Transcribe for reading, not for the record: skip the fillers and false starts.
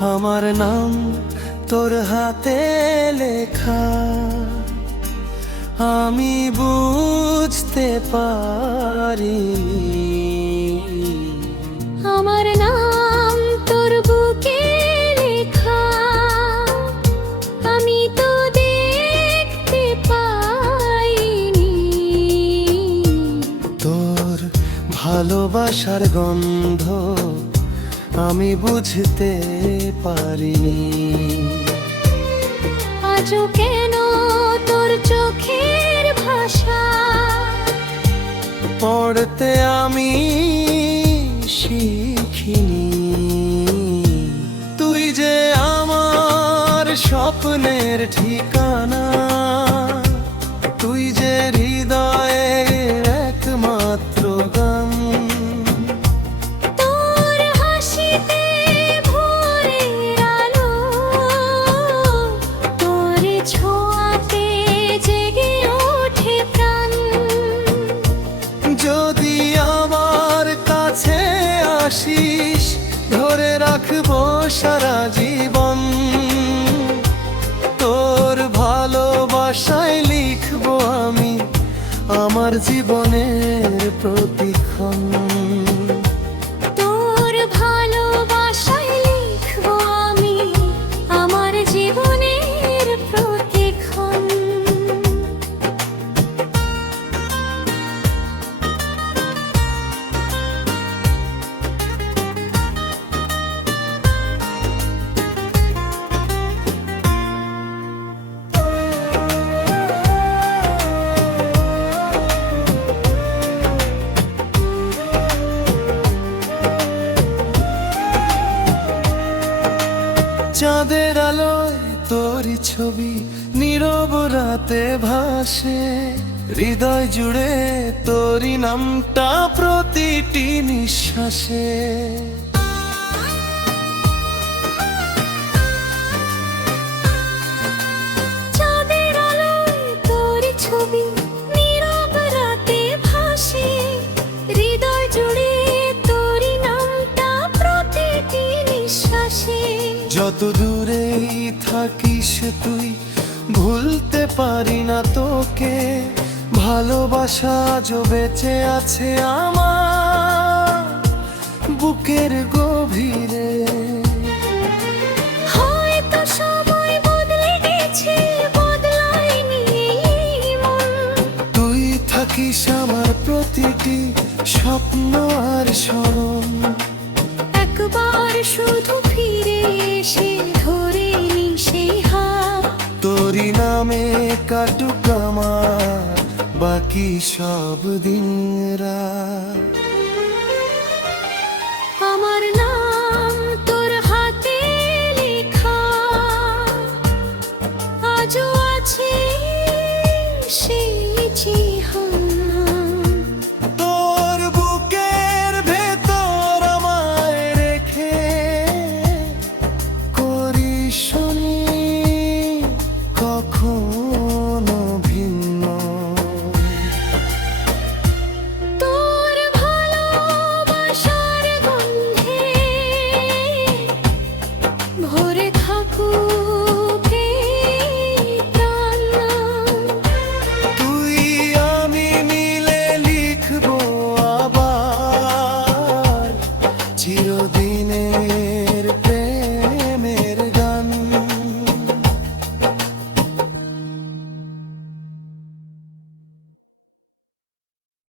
আমার নাম তোর হাতে লেখা, আমি বুঝতে পারিনি। আমার নাম তোর বুকে লেখা, আমি তো দেখতে পাইনি। তোর ভালোবাসার গন্ধ আমি বুঝতে পারিনি। আজও কেন তোর চোখের ভাষা পড়তে আমি শিখিনি। তুই যে আমার স্বপ্নের ঠিকানা, তুই যে হৃদয়ের একমাত্র গান। তোর হাসিতে ভোরের আলো, তোর ছোঁয়াতে জেগে ওঠে প্রাণ। যদি আমার কাছে আসিস, ধরে রাখবো সারা জীবন। তোর ভালোবাসায় লিখবো আমি আমার জীবনের প্রতিক্ষণ। তোর ভালোবাসায় লিখবো আমি আমার জীবনের প্রতিক্ষণ। চাঁদের আলোয় তোরই ছবি নীরব রাতে ভাসে, হৃদয় জুড়ে তোরই নামটা প্রতিটি নিঃশ্বাসে। চাঁদের আলোয় তোর ছবি নীরব রাতে ভাসে, হৃদয় জুড়ে তোরই নামটা প্রতিটি নিঃশ্বাসে। যত দূরেই থাকিস তুই, ভুলতে পারি না তোকে। ভালোবাসা আজও বেঁচে আছে আমার বুকের গভীরে। হয়তো সময় বদলে গেছে, বদলায়নি এই মন। তুই থাকিস আমার প্রতিটি স্বপ্ন আর স্মরণ। একবার শুধু ফিরে এসে ধরে নি সেই হাত। তোরই নামে কাটুক আমার বাকি সব দিন রাত। আমার নাম তোর হাতে লেখা, আজও আছে সেই চিহ্ন। তোর বুকের ভেতর আমায় রেখে করিস শুনি কখনো ভিন্ন। তোর ভালোবাসার গন্ধে ভরে থাকুক